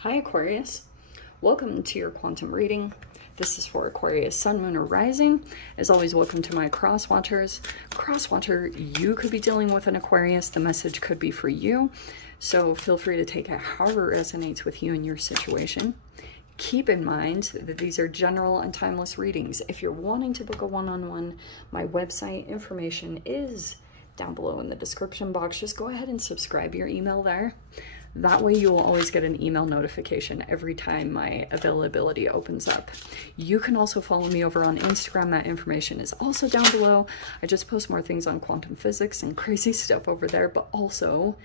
Hi Aquarius, welcome to your quantum reading. This is for Aquarius, Sun, Moon, or Rising. As always, welcome to my cross watchers. Cross watcher, you could be dealing with an Aquarius. The message could be for you. So feel free to take it however it resonates with you and your situation. Keep in mind that these are general and timeless readings. If you're wanting to book a one-on-one, my website information is down below in the description box. Just go ahead and subscribe your email there. That way you will always get an email notification every time my availability opens up. You can also follow me over on Instagram. That information is also down below. I just post more things on quantum physics and crazy stuff over there. But also,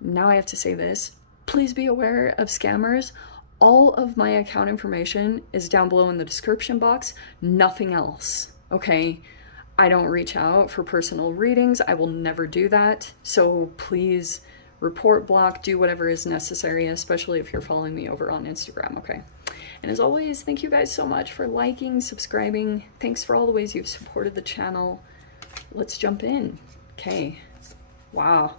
now I have to say this, please be aware of scammers. All of my account information is down below in the description box. Nothing else, okay? I don't reach out for personal readings. I will never do that. So please report, block, do whatever is necessary, especially if you're following me over on Instagram, okay? And as always, thank you guys so much for liking, subscribing. Thanks for all the ways you've supported the channel. Let's jump in. Okay. Wow.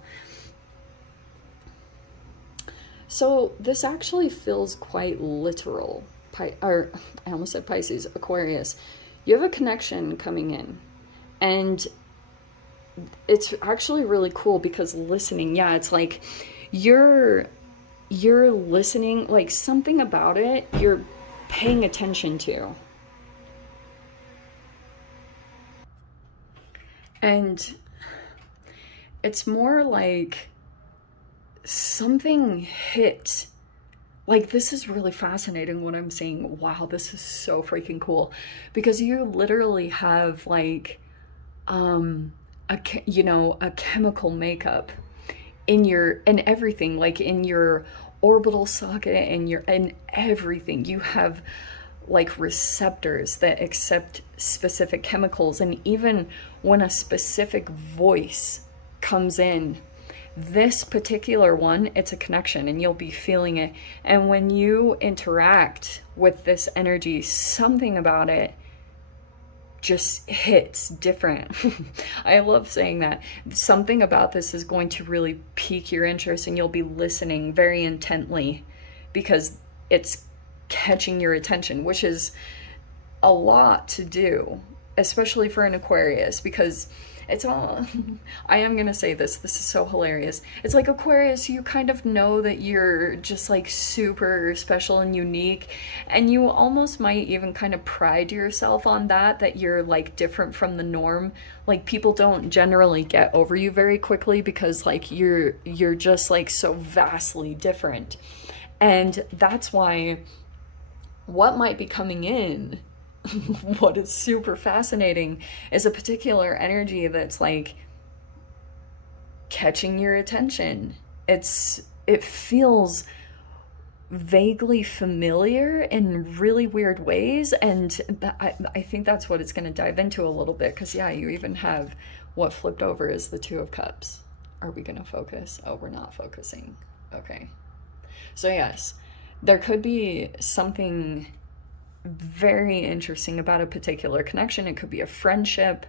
So this actually feels quite literal. I almost said Pisces, Aquarius. You have a connection coming in. And it's actually really cool because listening, yeah, it's like you're listening, like something about it you're paying attention to. And it's more like something hit. Like, this is really fascinating what I'm saying. Wow, this is so freaking cool. Because you literally have like a chemical makeup in everything, like in your orbital socket and in everything. You have like receptors that accept specific chemicals, and even when a specific voice comes in, this particular one, it's a connection and you'll be feeling it. And when you interact with this energy, something about it just hits different. I love saying that. Something about this is going to really pique your interest and you'll be listening very intently because it's catching your attention, which is a lot to do, especially for an Aquarius, because it's all, I am going to say this is so hilarious. It's like Aquarius, you kind of know that you're just like super special and unique, and you almost might even kind of pride yourself on that you're like different from the norm. Like, people don't generally get over you very quickly because like you're just like so vastly different. And that's why what might be coming in, what is super fascinating, is a particular energy that's like catching your attention. It feels vaguely familiar in really weird ways, and I think that's what it's going to dive into a little bit, because yeah, you even have what flipped over is the Two of Cups. Are we going to focus? Oh, we're not focusing. Okay. So yes, there could be something very interesting about a particular connection. It could be a friendship,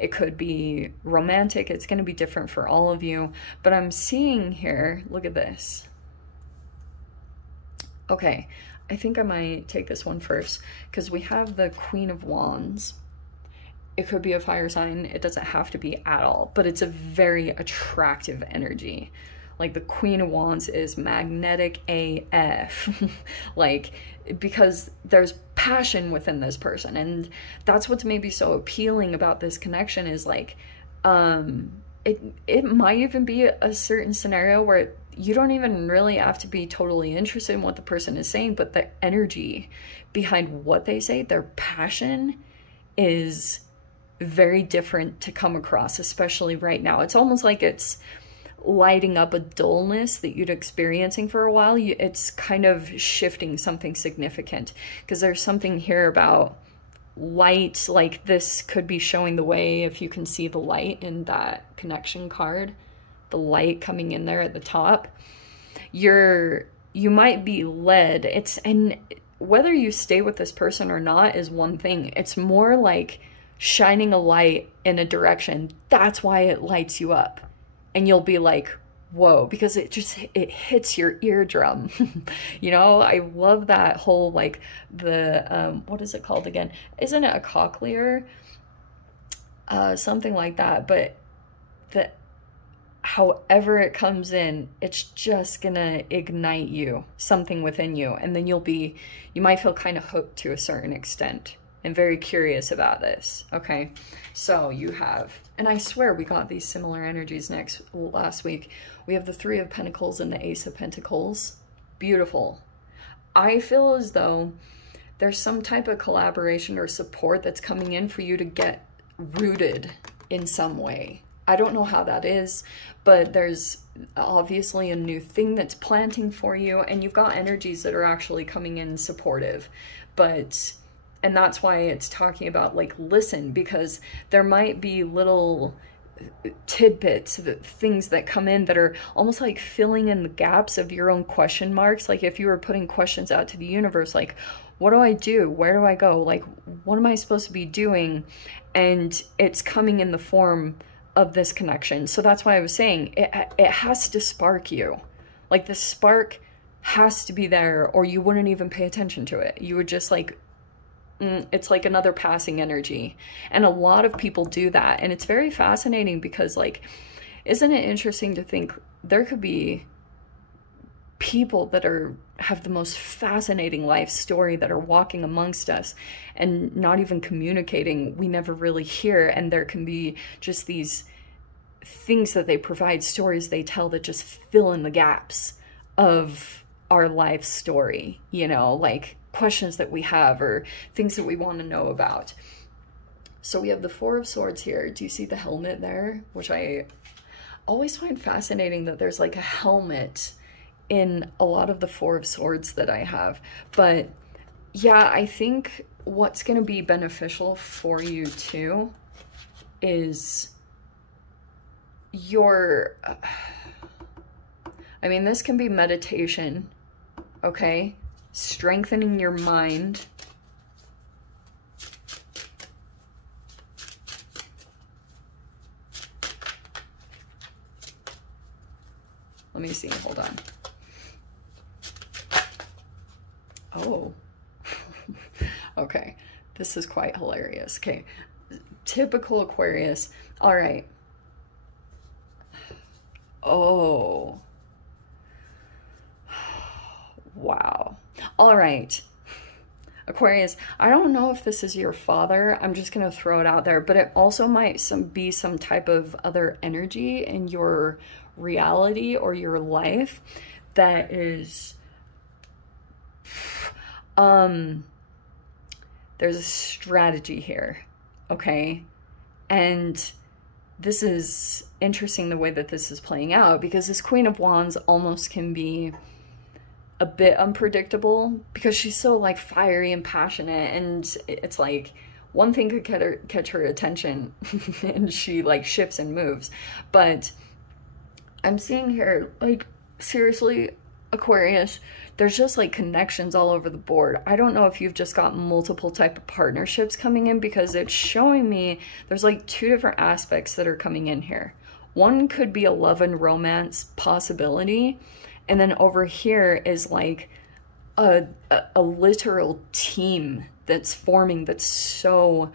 it could be romantic. It's going to be different for all of you, but I'm seeing here, look at this. Okay, I think I might take this one first because we have the Queen of Wands. It could be a fire sign, it doesn't have to be at all, but it's a very attractive energy. Like, the Queen of Wands is magnetic AF. Like, because there's passion within this person, and that's what's maybe so appealing about this connection is like, it might even be a certain scenario where you don't even really have to be totally interested in what the person is saying, but the energy behind what they say, their passion, is very different to come across, especially right now. It's almost like it's lighting up a dullness that you'd experiencing for a while. It's kind of shifting something significant, because there's something here about light. Like, this could be showing the way, if you can see the light in that connection card, the light coming in there at the top. You might be led. And whether you stay with this person or not is one thing. It's more like shining a light in a direction. That's why it lights you up. And you'll be like, whoa, because it hits your eardrum. You know, I love that whole, like, the, what is it called again? Isn't it a cochlear? Something like that, but the, however it comes in, it's just gonna ignite you, something within you, and then you might feel kind of hooked to a certain extent and very curious about this. Okay, so you have, and I swear we got these similar energies last week. We have the Three of Pentacles and the Ace of Pentacles. Beautiful. I feel as though there's some type of collaboration or support that's coming in for you to get rooted in some way. I don't know how that is, but there's obviously a new thing that's planting for you, and you've got energies that are actually coming in supportive. And that's why it's talking about, like, listen, because there might be little tidbits, things that come in that are almost like filling in the gaps of your own question marks. Like if you were putting questions out to the universe, like, what do I do? Where do I go? Like, what am I supposed to be doing? And it's coming in the form of this connection. So that's why I was saying it has to spark you. Like the spark has to be there, or you wouldn't even pay attention to it. You would just like, it's like another passing energy. And a lot of people do that. And it's very fascinating because, like, isn't it interesting to think there could be people that have the most fascinating life story that are walking amongst us and not even communicating. We never really hear. And there can be just these things that they provide, stories they tell that just fill in the gaps of our life story, you know, like questions that we have or things that we want to know about. So we have the Four of Swords here. Do you see the helmet there? Which I always find fascinating, that there's like a helmet in a lot of the Four of Swords that I have. But yeah, I think what's going to be beneficial for you too is your, I mean, this can be meditation, okay? Strengthening your mind. Let me see, hold on. Oh, okay. This is quite hilarious. Okay, typical Aquarius. All right. Oh, wow. All right, Aquarius, I don't know if this is your father. I'm just going to throw it out there, but it also might be some type of other energy in your reality or your life that is, there's a strategy here, okay? And this is interesting the way that this is playing out, because this Queen of Wands almost can be a bit unpredictable because she's so like fiery and passionate, and it's like one thing could catch her attention and she like shifts and moves. But I'm seeing here, like, seriously, Aquarius, there's just like connections all over the board. I don't know if you've just got multiple type of partnerships coming in, because it's showing me there's like two different aspects that are coming in here. One could be a love and romance possibility, and then over here is like a literal team that's forming that's so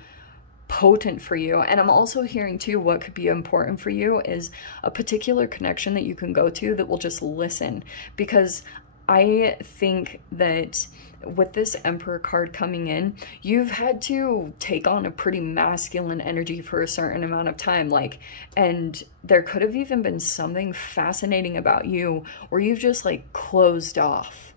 potent for you. And I'm also hearing too, what could be important for you is a particular connection that you can go to that will just listen. Because I think that with this Emperor card coming in, you've had to take on a pretty masculine energy for a certain amount of time, like, and there could have even been something fascinating about you where you've just like closed off.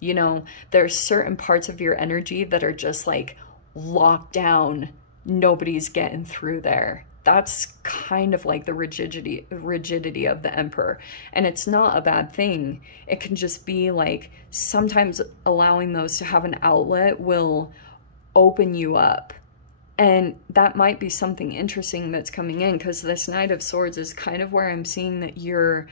You know, there's certain parts of your energy that are just like locked down. Nobody's getting through there. That's kind of like the rigidity of the Emperor. And it's not a bad thing. It can just be like, sometimes allowing those to have an outlet will open you up. And that might be something interesting that's coming in, because this Knight of Swords is kind of where I'm seeing that you're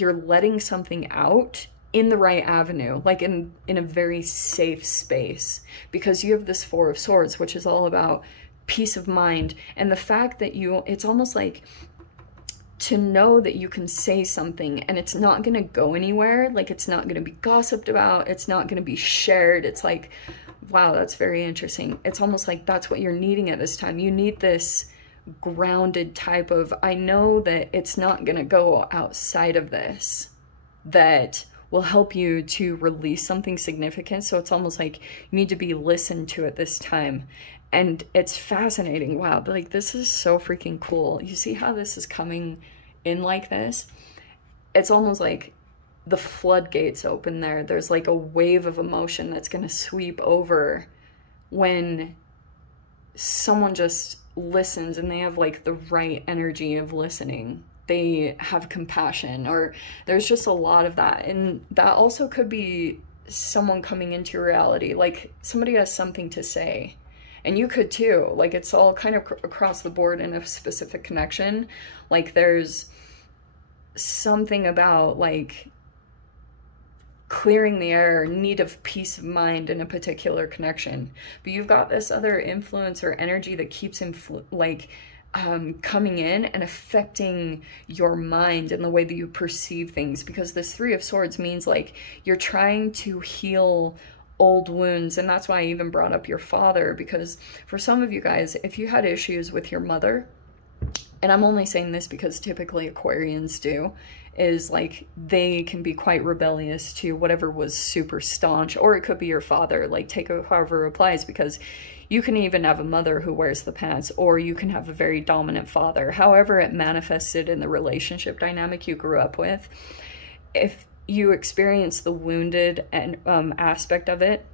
letting something out in the right avenue, like in a very safe space, because you have this Four of Swords, which is all about peace of mind. And the fact that it's almost like to know that you can say something and it's not going to go anywhere, like it's not going to be gossiped about, it's not going to be shared. It's like, wow, that's very interesting. It's almost like that's what you're needing at this time. You need this grounded type of, I know that it's not going to go outside of this, that will help you to release something significant. So it's almost like you need to be listened to at this time. And it's fascinating. Wow, like this is so freaking cool. You see how this is coming in like this? It's almost like the floodgates open there. There's like a wave of emotion that's going to sweep over when someone just listens and they have like the right energy of listening. They have compassion, or there's just a lot of that. And that also could be someone coming into your reality. Like somebody has something to say. And you could too. Like it's all kind of across the board in a specific connection. Like there's something about like clearing the air, need of peace of mind in a particular connection. But you've got this other influence or energy that keeps coming in and affecting your mind and the way that you perceive things. Because this Three of Swords means like you're trying to heal old wounds. And that's why I even brought up your father, because for some of you guys, if you had issues with your mother, and I'm only saying this because typically Aquarians do, is like they can be quite rebellious to whatever was super staunch, or it could be your father, like take it however it applies, because you can even have a mother who wears the pants, or you can have a very dominant father, however it manifested in the relationship dynamic you grew up with. If you experience the wounded and aspect of it,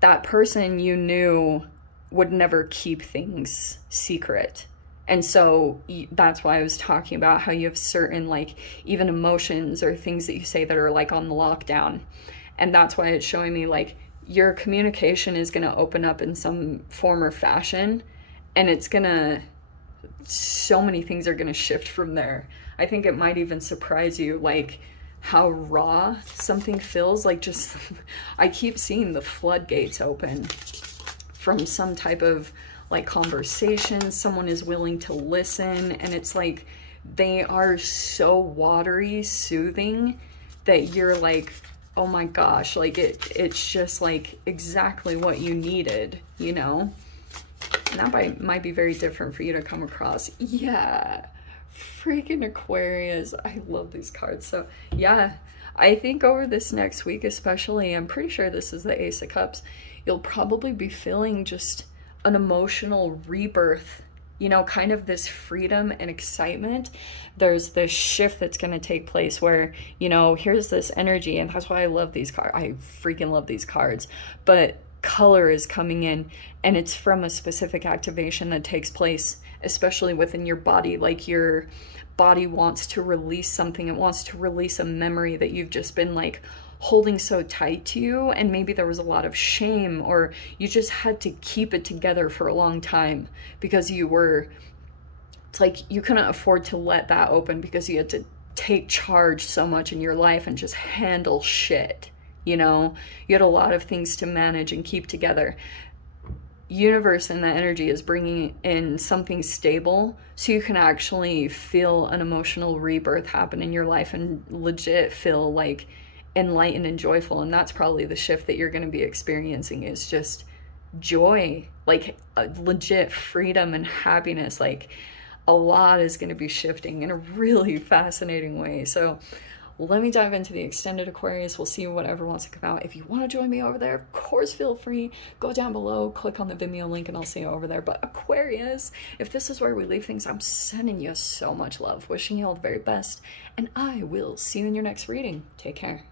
that person you knew would never keep things secret. And so that's why I was talking about how you have certain like even emotions or things that you say that are like on the lockdown. And that's why it's showing me like your communication is going to open up in some form or fashion, and it's going to, so many things are going to shift from there. I think it might even surprise you like how raw something feels. Like just I keep seeing the floodgates open from some type of like conversation. Someone is willing to listen, and it's like they are so watery, soothing, that you're like, oh my gosh, like it's just like exactly what you needed, you know? And that might be very different for you to come across. Yeah, freaking Aquarius. I love these cards. So yeah, I think over this next week especially, I'm pretty sure this is the Ace of Cups, you'll probably be feeling just an emotional rebirth, you know, kind of this freedom and excitement. There's this shift that's going to take place where, you know, here's this energy, and that's why I love these cards. I freaking love these cards. But color is coming in, and it's from a specific activation that takes place, especially within your body. Like your body wants to release something. It wants to release a memory that you've just been like holding so tight to you, and maybe there was a lot of shame, or you just had to keep it together for a long time because you were, it's like you couldn't afford to let that open because you had to take charge so much in your life and just handle shit, you know? You had a lot of things to manage and keep together. Universe and the energy is bringing in something stable so you can actually feel an emotional rebirth happen in your life and legit feel like enlightened and joyful. And that's probably the shift that you're going to be experiencing, is just joy, like legit freedom and happiness. Like a lot is going to be shifting in a really fascinating way. So let me dive into the extended Aquarius. We'll see whatever wants to come out. If you want to join me over there, of course, feel free. Go down below, click on the Vimeo link, and I'll see you over there. But Aquarius, if this is where we leave things, I'm sending you so much love, wishing you all the very best, and I will see you in your next reading. Take care.